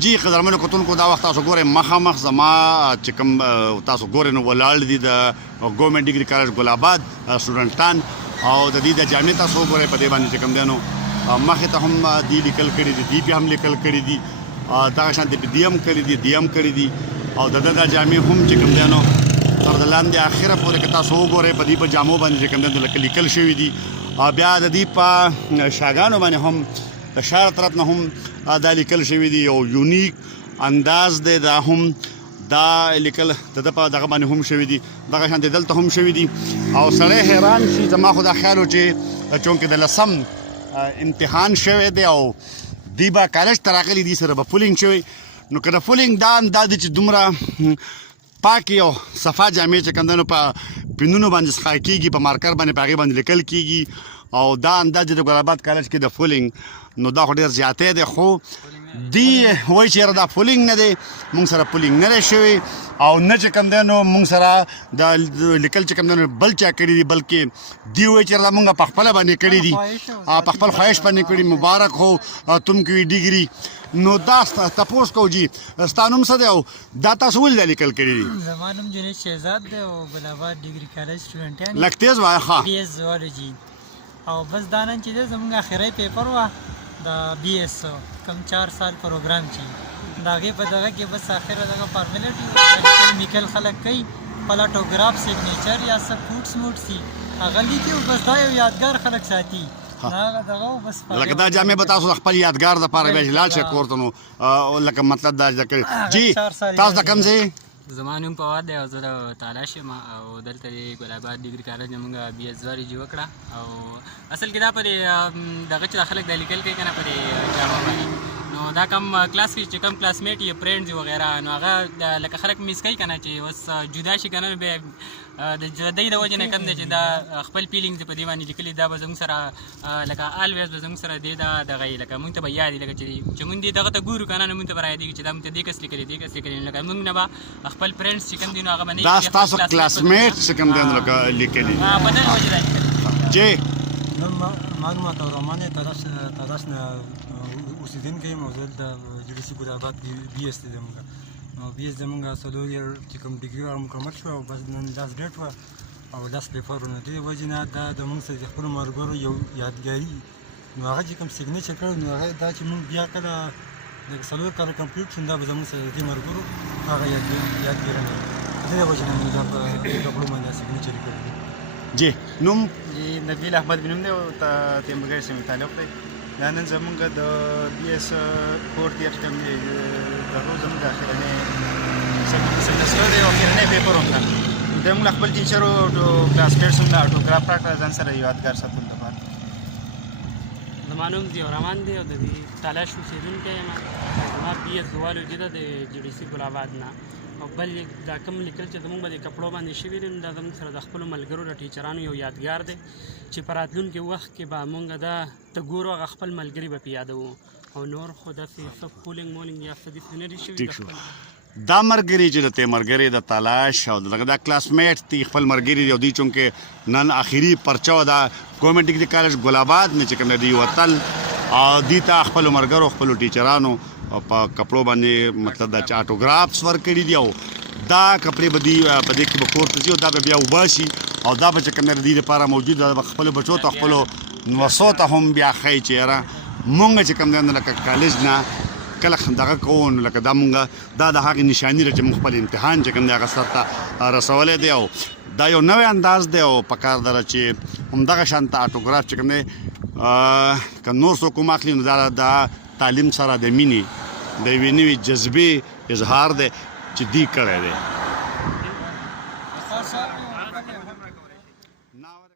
جی قدرمنو کتونکو دا وخت تاسو ګورئ مخامخ زما چې کوم تاسو ګورئ نو ولاړ دي د ګورنمنټ ډیګري کالج ګل آباد سټوډنټان او د دې د جامع تاسو ګورئ په دې باندې چې کوم دی نو مخې ته هم دی لیکل کړي دي دی په هم لیکل کړي دي دغه شانتې په دی هم کړي دي دی هم کړي دي او د جامع هم چې کوم دی نو تر د لاندې اخره پورې که تاسو وګورئ په دې په جامو باندې چې کوم دی نو لیکل شوي دي بیا د دې په شاګانو باندې هم د شهر طرف نه هم دا لیکل شوي دي یو یونیک انداز دی دا هم دا لیکل د په دغه باندې هم شوي دي دغه شانتې دلته هم شوي دي او سړی حیران شي زما خو دا خیال و چې چونکې د لسم امتحان شوی دی او دی به کالج ته راغلي دي سره به فولینګ شوی نو که د فولینګ دا انداز دی چې دومره پاکې او صفا جامې چې کوم دی نو په پینونو باندې څښای کېږي په مارکر باندې په هغې باندې لیکل کېږي او دا انداز د ګل آباد کالج کې د فولینګ نو دا خو ډېر زیاتی دی خو دی وایي چې یاره دا فولینګ نه دی مونږ سره فولینګ نه دی شوی او نه چې کوم دی نو مونږ سره دا لیکل چې کوم دی نو بل چا کړي دي بلکې دی وایي چې دا مونږ په خپله باندې کړي دي په خپل خواهش باندې کړي مبارک هو تم کې ډیګري نو دا تپوس کوو جي ستا نوم څه دی او دا تاسو ولې دا لیکل کړي دي زما نوم جنید شهزاد دی او ګل آباد ډیګري کالج سټوډنټ یم لږ تیز وایه ښه بي ایس زوالوجي او بس دا نن چې دی زموږ اخري پیپر وه د بي ایس کم 4 سال پروګرام چې د هغې په دغه کې بس اخره دغه فارمیلټي میکل خلک کوي خپل اټوګراف سیګنیچر یا څه فوټس موټس دي هغه لیکي او بس دا یو یادګار خلک ساتي هغه دغه بس لکه دا جامې به تاسو خپل یادګار دپاره بیا چې لاړ شئ کور ته نو لکه مطلب دا زده کړي جي تاسو د کوم ځای زما نوم فواد دی او زه د تالاش یم او دلته د ګل آباد ډیګري کالج نه مونږ بي ایس زوالوجي وکړه او اصل کې دا په دغه چې دا خلک دا لیکل کوي که نه په دې جامو باندې نو دا کم کلاس کې چې کم کلاس میټ یا فرینډز وغیره نو هغه لکه خلک میس کوي که نه چې اوس جدا شي که نه بیا د جدۍ د وجې نه کوم دی چې دا خپل فیلینګز په دې باندې لیکلي دا به زموږ سره لکه الویز به زموږ سره دی دا دغه یې لکه مونږ ته به یاد وي لکه چې مونږ دې دغه ته ګورو که نه نو مونږ ته به را یادېږي چې دا مونږ ته دې کس لیکلي دې کس لیکلي لکه مونږ نه به خپل فرینډز چې کوم دي نو هغه به دا ستاسو کلاس میټ چې کوم دی نو لکه لیکلي دي په دغه وجې دا لیکلي جی معلومات او رومانه تلاش نه اوسیدونکی یم او زه دلته جوډیسي ګل آباد کې بي ایس دی زموږ نو بي ایس زموږ څلور یې چې کوم ډیګري وه مکمل شوه او بس نن لاست ډیټ وه او لاست پیپر و نو دې وجې نه دا د مونږ سره د خپلو ملګرو یو یادګاري نو هغه چې کوم سیګنیچر کړی نو هغه دا چې مونږ بیا کله د څلور کاله کمپلیټ شو دا به زموږ سره د دې ملګرو هغه یادګاري دی د دې وجې نه مونږ دا په کپړو باندې سیګنیچر کړی جی نوم نبیل احمد مې نوم دی او تیمبرګۍ سیمې تعلق دی دا نن زموږ د بي ایس فورت ایئر ټرم دی دغه زموږ د اخرنۍ سمسټر دی او اخرنۍ پیپر هم ده د موږ خپل ټیچر او کلاسمیټس هم د اټوګراف راکړه ځان سره یادګار ساتلو لپاره زما نوم ضیاء الرحمن دی او د دې تالاش اوسېدونکی یم زما بي ایس زوالوجي ده د جوډیسي ګل آباد نه او بل دا کوم لیکل چې زموږ به د کپړو باندې شوي دي دا زموږ سره د خپلو ملګرو د ټیچرانو یو یادګار دی چې په راتلونکي وخت کې به مونږ دا ته ګورو هغه خپل ملګري به پې یادوو او نور خو داسې څه فولینګ مولینګ یا څه داسې نه دي شوي دا ملګري چې د ته ملګري د تلاش او دغه دا کلاس میټ دي خپل ملګري دي او دوی چونکې نن آخري پرچه وه دا ګورنمنټ ډیګري کالج ګل آباد نه چې کوم دی وتل او دوی ته خپلو ملګرو خپلو ټیچرانو په کپړو باندې مطلب دا چې اټوګرافس ورکړي دي او دا کپړې به دوی په دې کې به کور ته ځي او دا به بیا وباسي او دا به چې کوم دی د دې لپاره موجود ده خپلو بچو ته خپلو نوسو ته هم بیا ښایي چې یاره مونږ چې کوم دی نو لکه کالج نه کله دغه کوو نو لکه دا مونږ دا د هغې نشاني ده چې مونږ خپل امتحان چې کوم دی هغه سر ته رسولی دی او دا یو نوی انداز دی او پکار ده چې همدغه شانته اټوګراف چې کوم دی که نور څوک هم اخلي نو دا د تعلیم سره د مینې د یوې نوې جذبې اظهار دی چې دی کړی دی